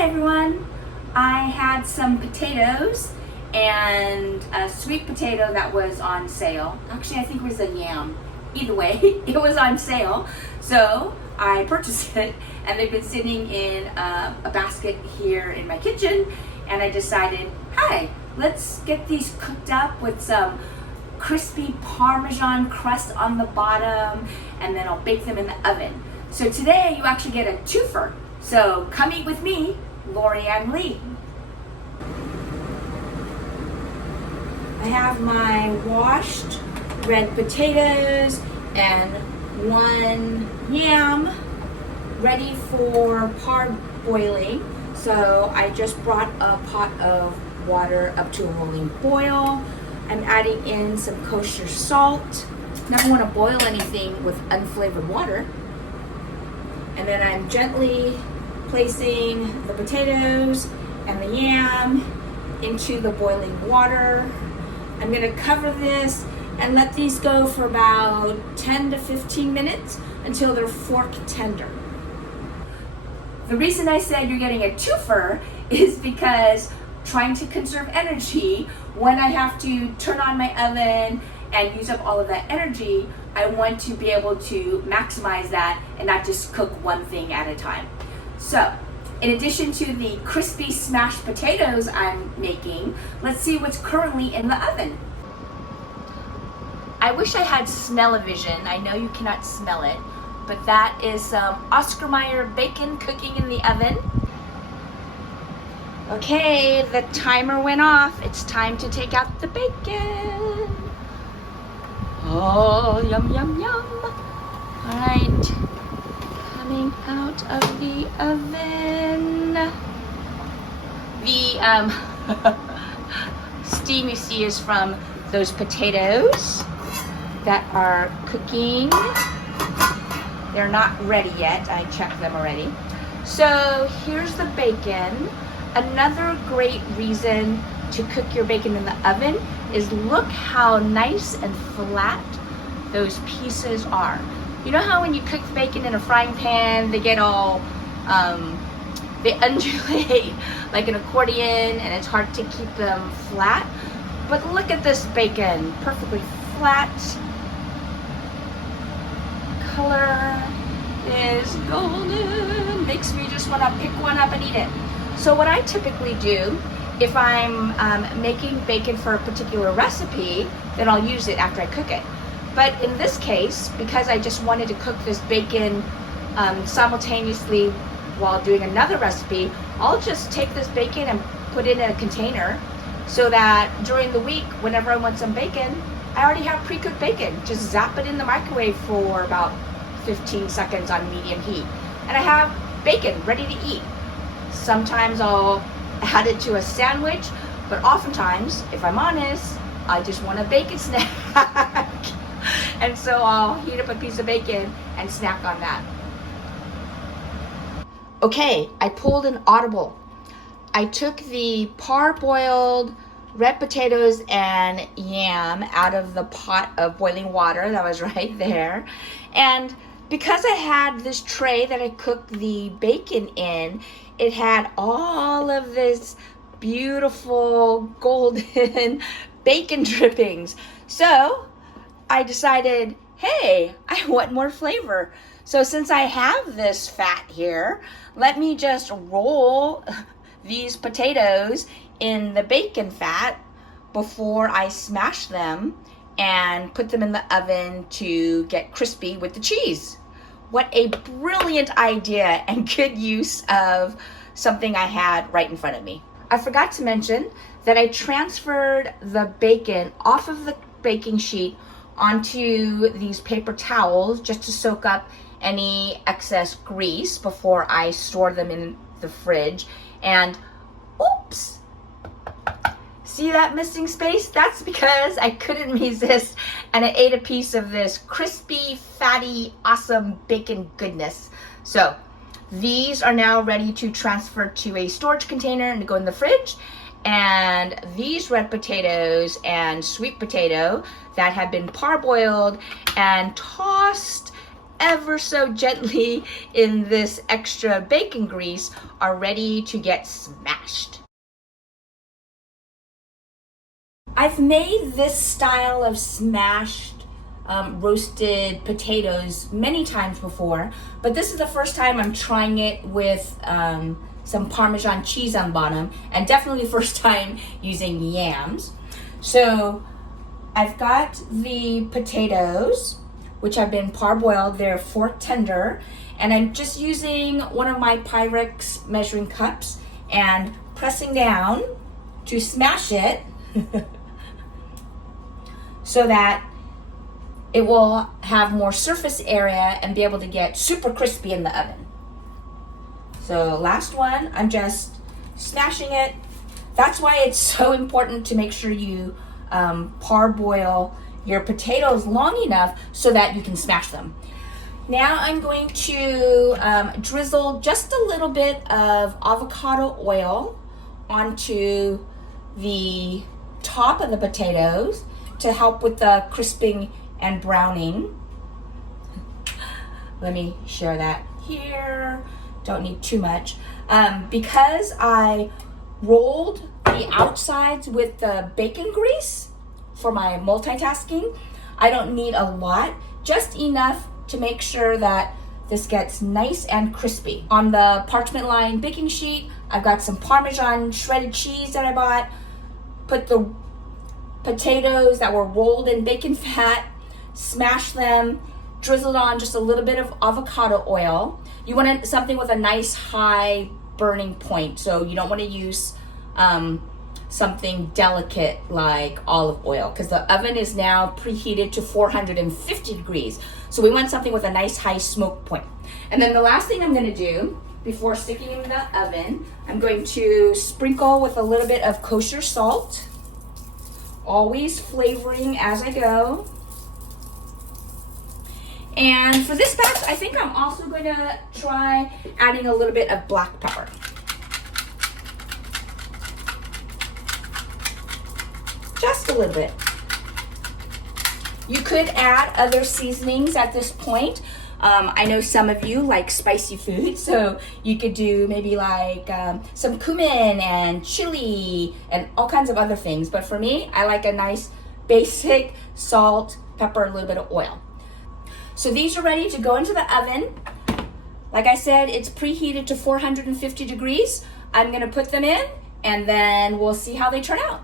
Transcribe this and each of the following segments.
Hi everyone! I had some potatoes and a sweet potato that was on sale. Actually, I think it was a yam. Either way, it was on sale. So I purchased it and they've been sitting in a basket here in my kitchen, and I decided, hi, let's get these cooked up with some crispy Parmesan crust on the bottom, and then I'll bake them in the oven. So today you actually get a twofer. So come eat with me, Lorianne Lee. I have my washed red potatoes and one yam ready for parboiling. So I just brought a pot of water up to a rolling boil. I'm adding in some kosher salt. Never want to boil anything with unflavored water. And then I'm gently placing the potatoes and the yam into the boiling water. I'm going to cover this and let these go for about 10 to 15 minutes until they're fork tender. The reason I said you're getting a twofer is because trying to conserve energy, when I have to turn on my oven and use up all of that energy, I want to be able to maximize that and not just cook one thing at a time. So, in addition to the crispy smashed potatoes I'm making, let's see what's currently in the oven. I wish I had smell-o-vision. I know you cannot smell it, but that is some Oscar Mayer bacon cooking in the oven. Okay, the timer went off. It's time to take out the bacon. Oh, yum, yum, yum. All right, coming out of the oven. The steam you see is from those potatoes that are cooking. They're not ready yet. I checked them already. So here's the bacon. Another great reason to cook your bacon in the oven is look how nice and flat those pieces are. You know how when you cook bacon in a frying pan, they get all, they undulate like an accordion and it's hard to keep them flat? But look at this bacon, perfectly flat. Color is golden. Makes me just want to pick one up and eat it. So what I typically do, if I'm making bacon for a particular recipe, then I'll use it after I cook it. But in this case, because I just wanted to cook this bacon simultaneously while doing another recipe, I'll just take this bacon and put it in a container so that during the week, whenever I want some bacon, I already have pre-cooked bacon. Just zap it in the microwave for about 15 seconds on medium heat. And I have bacon ready to eat. Sometimes I'll add it to a sandwich, but oftentimes, if I'm honest, I just want a bacon snack. And so I'll heat up a piece of bacon and snack on that. Okay, I pulled an audible. I took the parboiled red potatoes and yam out of the pot of boiling water that was right there. And because I had this tray that I cooked the bacon in, it had all of this beautiful golden bacon drippings. So I decided, hey, I want more flavor. So since I have this fat here, let me just roll these potatoes in the bacon fat before I smash them and put them in the oven to get crispy with the cheese. What a brilliant idea and good use of something I had right in front of me. I forgot to mention that I transferred the bacon off of the baking sheet onto these paper towels just to soak up any excess grease before I store them in the fridge. And oops! See that missing space? That's because I couldn't resist and I ate a piece of this crispy, fatty, awesome bacon goodness. So these are now ready to transfer to a storage container and to go in the fridge. And these red potatoes and sweet potato that have been parboiled and tossed ever so gently in this extra bacon grease are ready to get smashed. I've made this style of smashed roasted potatoes many times before, but this is the first time I'm trying it with some Parmesan cheese on bottom, and definitely the first time using yams. So I've got the potatoes, which have been parboiled. They're fork tender, and I'm just using one of my Pyrex measuring cups and pressing down to smash it so that it will have more surface area and be able to get super crispy in the oven. So last one, I'm just smashing it. That's why it's so important to make sure you parboil your potatoes long enough so that you can smash them. Now I'm going to drizzle just a little bit of avocado oil onto the top of the potatoes to help with the crisping and browning. Let me share that here. Don't need too much. Because I rolled the outsides with the bacon grease for my multitasking, I don't need a lot, just enough to make sure that this gets nice and crispy. On the parchment lined baking sheet, I've got some Parmesan shredded cheese that I bought. Put the potatoes that were rolled in bacon fat, smash them, drizzled on just a little bit of avocado oil. You want something with a nice high burning point, so you don't want to use something delicate like olive oil, because the oven is now preheated to 450 degrees. So we want something with a nice high smoke point. And then the last thing I'm going to do before sticking in the oven, I'm going to sprinkle with a little bit of kosher salt, always flavoring as I go. And for this batch, I think I'm also going to try adding a little bit of black pepper. Just a little bit. You could add other seasonings at this point. I know some of you like spicy food, so you could do maybe like some cumin and chili and all kinds of other things. But for me, I like a nice basic salt, pepper, a little bit of oil. So these are ready to go into the oven. Like I said, it's preheated to 450 degrees. I'm gonna put them in and then we'll see how they turn out.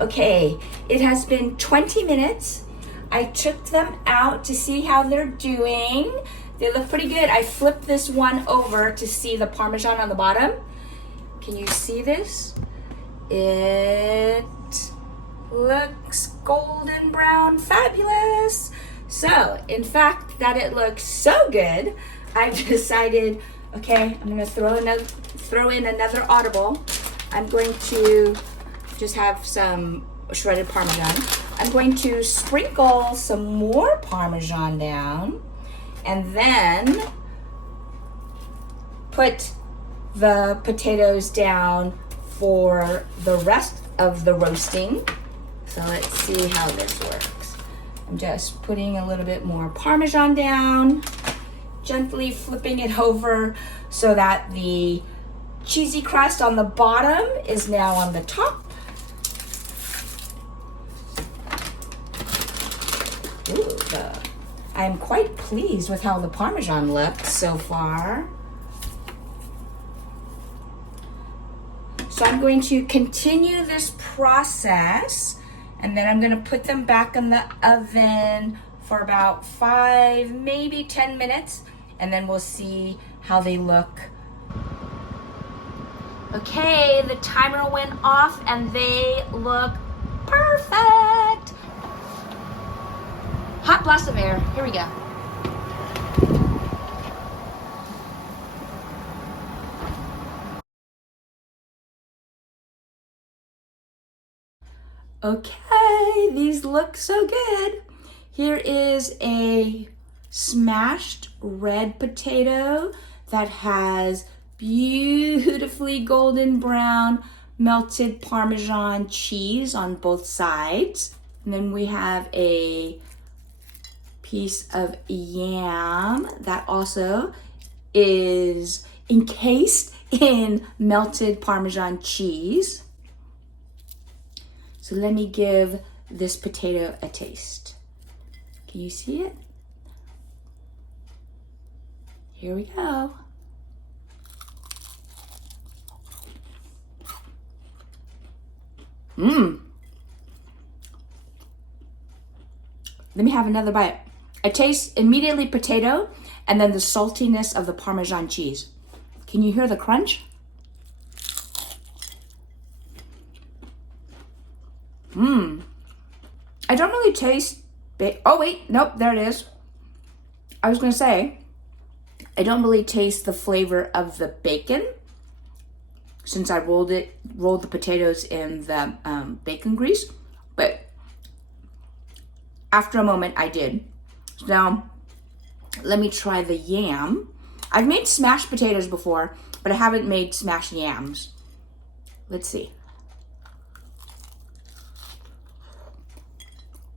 Okay, it has been 20 minutes. I took them out to see how they're doing. They look pretty good. I flipped this one over to see the Parmesan on the bottom. Can you see this? It looks golden brown, fabulous. So, in fact, that it looks so good, I've decided, okay, I'm gonna throw in another audible. I'm going to just have some shredded Parmesan. I'm going to sprinkle some more Parmesan down and then put the potatoes down for the rest of the roasting. So let's see how this works. I'm just putting a little bit more Parmesan down, gently flipping it over so that the cheesy crust on the bottom is now on the top. Ooh, I'm quite pleased with how the Parmesan looks so far. So I'm going to continue this process, and then I'm going to put them back in the oven for about 5, maybe 10 minutes, and then we'll see how they look. Okay, the timer went off and they look perfect. Hot blast of air. Here we go. Okay, these look so good. Here is a smashed red potato that has beautifully golden brown melted Parmesan cheese on both sides. And then we have a piece of yam that also is encased in melted Parmesan cheese. So let me give this potato a taste. Can you see it? Here we go. Let me have another bite. I taste immediately potato and then the saltiness of the Parmesan cheese. Can you hear the crunch? I don't really taste oh wait, nope, there it is. I was gonna say, I don't really taste the flavor of the bacon since I rolled the potatoes in the bacon grease, but after a moment I did. So now, let me try the yam. I've made smashed potatoes before, but I haven't made smashed yams. Let's see.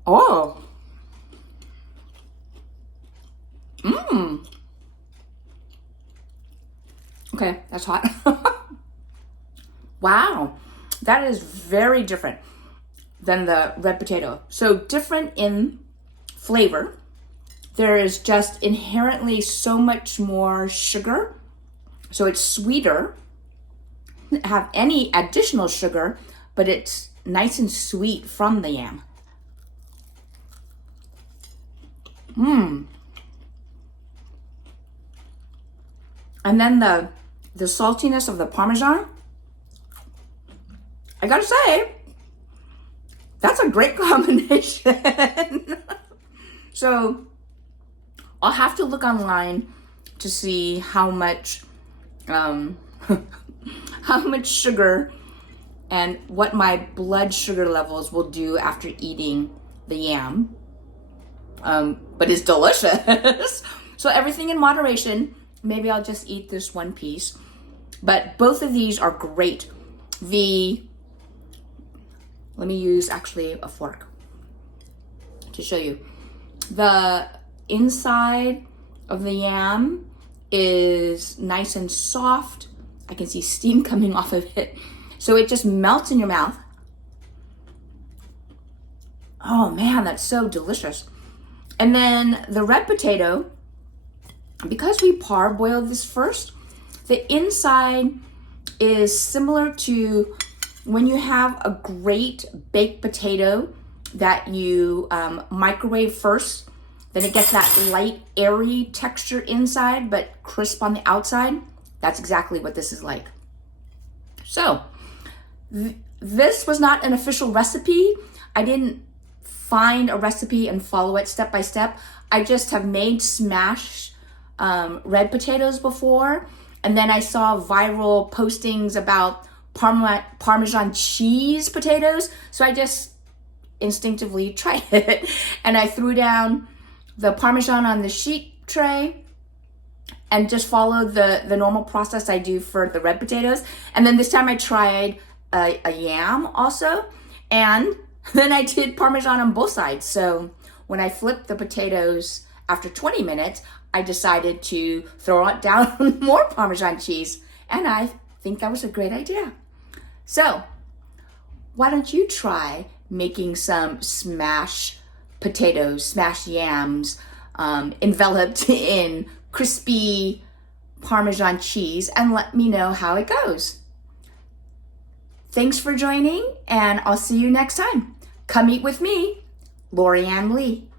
Oh. Okay, that's hot. Wow, that is very different than the red potato. So different in flavor. There is just inherently so much more sugar. So it's sweeter. Doesn't have any additional sugar, but it's nice and sweet from the yam. And then the saltiness of the Parmesan. I gotta say, that's a great combination. So I'll have to look online to see how much how much sugar and what my blood sugar levels will do after eating the yam. But it's delicious. So everything in moderation. Maybe I'll just eat this one piece. But both of these are great. Let me use actually a fork to show you. The inside of the yam is nice and soft. I can see steam coming off of it. So it just melts in your mouth. Oh man, that's so delicious. And then the red potato, because we parboiled this first, the inside is similar to when you have a great baked potato that you microwave first, then it gets that light, airy texture inside, but crisp on the outside. That's exactly what this is like. So, this was not an official recipe. I didn't find a recipe and follow it step by step. I just have made smashed red potatoes before, and then I saw viral postings about Parmesan cheese potatoes, so I just instinctively tried it, and I threw down the Parmesan on the sheet tray and just followed the normal process I do for the red potatoes. And then this time I tried a yam also, and then I did Parmesan on both sides. So when I flipped the potatoes after 20 minutes, I decided to throw down more Parmesan cheese, and I think that was a great idea. So why don't you try making some smashed potatoes, smashed yams, enveloped in crispy Parmesan cheese, and let me know how it goes. Thanks for joining, and I'll see you next time. Come eat with me, Lorianne Lee.